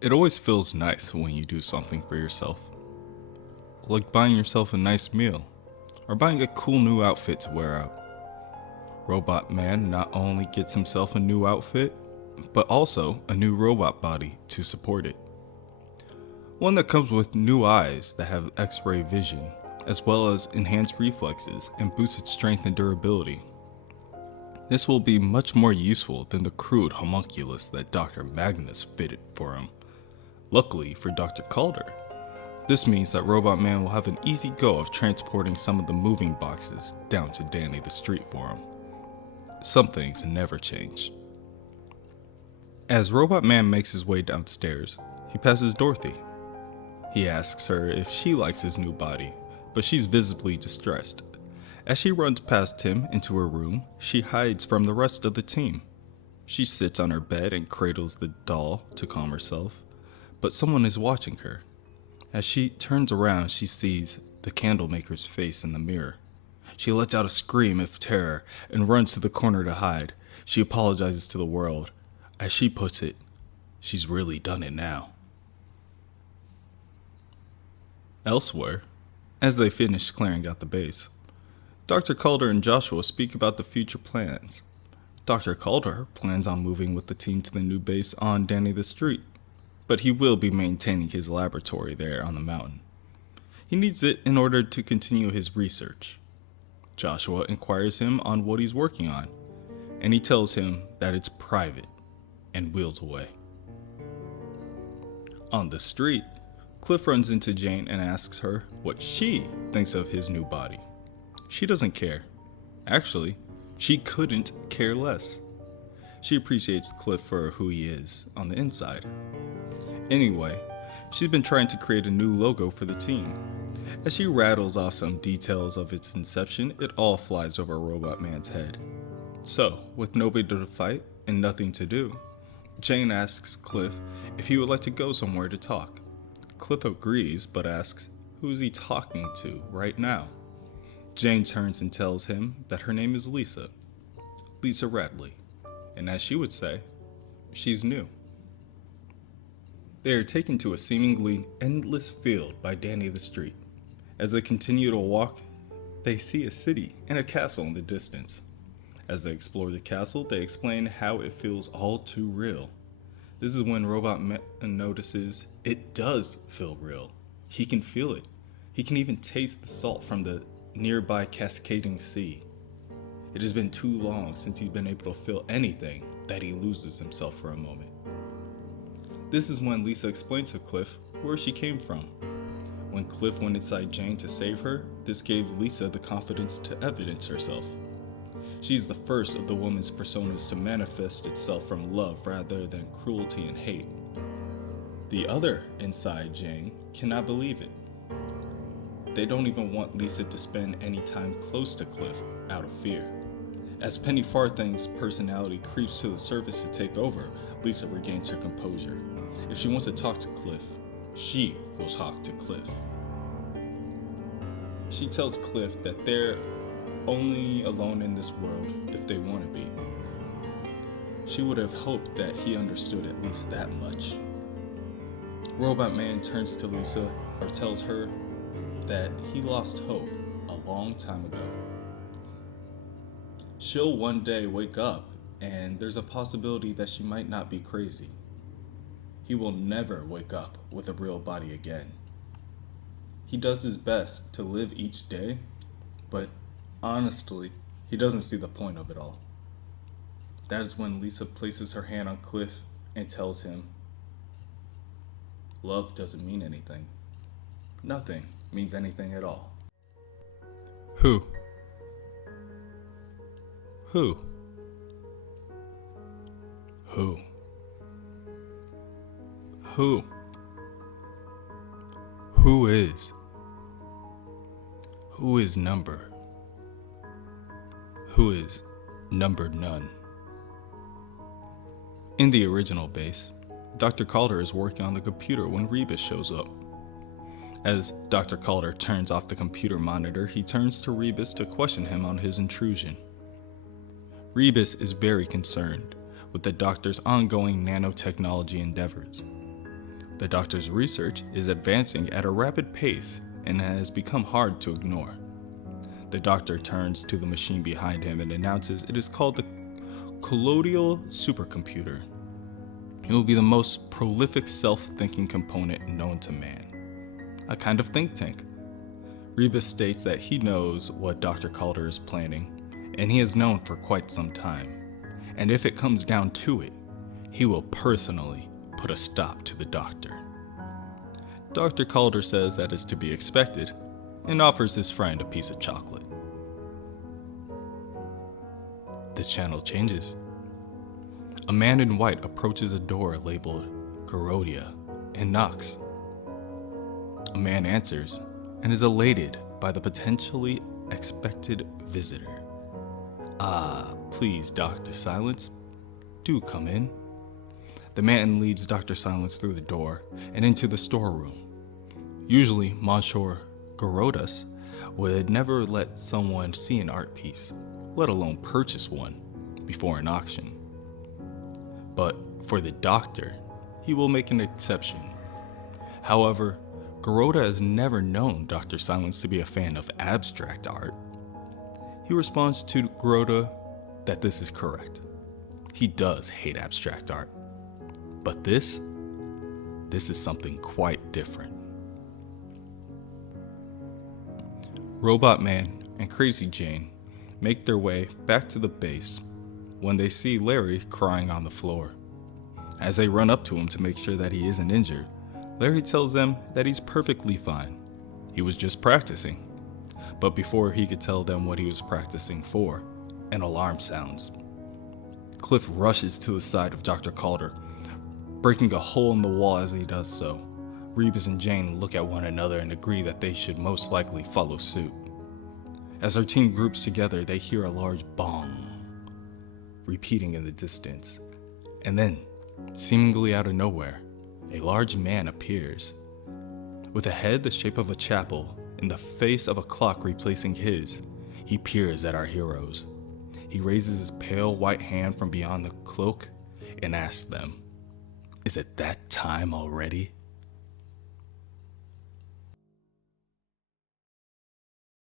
It always feels nice when you do something for yourself, like buying yourself a nice meal or buying a cool new outfit to wear out. Robot Man not only gets himself a new outfit, but also a new robot body to support it. One that comes with new eyes that have X-ray vision, as well as enhanced reflexes and boosted strength and durability. This will be much more useful than the crude homunculus that Dr. Magnus fitted for him. Luckily for Dr. Caulder, this means that Robot Man will have an easy go of transporting some of the moving boxes down to Danny the street for him. Some things never change. As Robot Man makes his way downstairs, he passes Dorothy. He asks her if she likes his new body, but she's visibly distressed. As she runs past him into her room, she hides from the rest of the team. She sits on her bed and cradles the doll to calm herself, but someone is watching her. As she turns around, she sees the candlemaker's face in the mirror. She lets out a scream of terror and runs to the corner to hide. She apologizes to the world. As she puts it, she's really done it now. Elsewhere, as they finish clearing out the base, Dr. Caulder and Joshua speak about the future plans. Dr. Caulder plans on moving with the team to the new base on Danny the Street, but he will be maintaining his laboratory there on the mountain. He needs it in order to continue his research. Joshua inquires him on what he's working on, and he tells him that it's private, and wheels away. On the street, Cliff runs into Jane and asks her what she thinks of his new body. She doesn't care. Actually, she couldn't care less. She appreciates Cliff for who he is on the inside. Anyway, she's been trying to create a new logo for the team. As she rattles off some details of its inception, it all flies over Robot Man's head. So, with nobody to fight and nothing to do, Jane asks Cliff if he would like to go somewhere to talk. Cliff agrees, but asks who is he talking to right now. Jane turns and tells him that her name is Lisa Radley, and as she would say, she's new. They are taken to a seemingly endless field by Danny the Street. As they continue to walk, they see a city and a castle in the distance. As they explore the castle, they explain how it feels all too real. This is when Robot Man notices it does feel real. He can feel it. He can even taste the salt from the nearby cascading sea. It has been too long since he's been able to feel anything that he loses himself for a moment. This is when Lisa explains to Cliff where she came from. When Cliff went inside Jane to save her, this gave Lisa the confidence to evidence herself. She's the first of the woman's personas to manifest itself from love rather than cruelty and hate. The other inside Jane cannot believe it. They don't even want Lisa to spend any time close to Cliff out of fear. As Penny Farthing's personality creeps to the surface to take over, Lisa regains her composure. If she wants to talk to Cliff, she will talk to Cliff. She tells Cliff that they're only alone in this world if they want to be. She would have hoped that he understood at least that much. Robot Man turns to Lisa or tells her that he lost hope a long time ago. She'll one day wake up, and there's a possibility that she might not be crazy. He will never wake up with a real body again. He does his best to live each day, but honestly, he doesn't see the point of it all. That is when Lisa places her hand on Cliff and tells him, love doesn't mean anything. Nothing means anything at all. Who? Who? Who? Who? Who is? Who is number? Who is number none? In the original base, Dr. Caulder is working on the computer when Rebus shows up. As Dr. Caulder turns off the computer monitor, he turns to Rebus to question him on his intrusion. Rebus is very concerned with the doctor's ongoing nanotechnology endeavors. The doctor's research is advancing at a rapid pace and has become hard to ignore. The doctor turns to the machine behind him and announces it is called the Colloidal Supercomputer. It will be the most prolific self-thinking component known to man. A kind of think tank. Rebus states that he knows what Dr. Caulder is planning, and he has known for quite some time. And if it comes down to it, he will personally put a stop to the doctor. Dr. Caulder says that is to be expected and offers his friend a piece of chocolate. The channel changes. A man in white approaches a door labeled Garodia and knocks. A man answers and is elated by the potentially expected visitor. Please, Dr. Silence, do come in. The man leads Dr. Silence through the door and into the storeroom. Usually, Monsieur Garodas would never let someone see an art piece, let alone purchase one, before an auction. But for the doctor, he will make an exception. However, Garoda has never known Dr. Silence to be a fan of abstract art. He responds to Garoda that this is correct. He does hate abstract art. But this is something quite different. Robot Man and Crazy Jane make their way back to the base when they see Larry crying on the floor. As they run up to him to make sure that he isn't injured, Larry tells them that he's perfectly fine. He was just practicing. But before he could tell them what he was practicing for, an alarm sounds. Cliff rushes to the side of Dr. Caulder, breaking a hole in the wall as he does so. Rebus and Jane look at one another and agree that they should most likely follow suit. As our team groups together, they hear a large bong repeating in the distance. And then, seemingly out of nowhere, a large man appears. With a head the shape of a chapel and the face of a clock replacing his, he peers at our heroes. He raises his pale white hand from beyond the cloak and asks them, "Is it that time already?"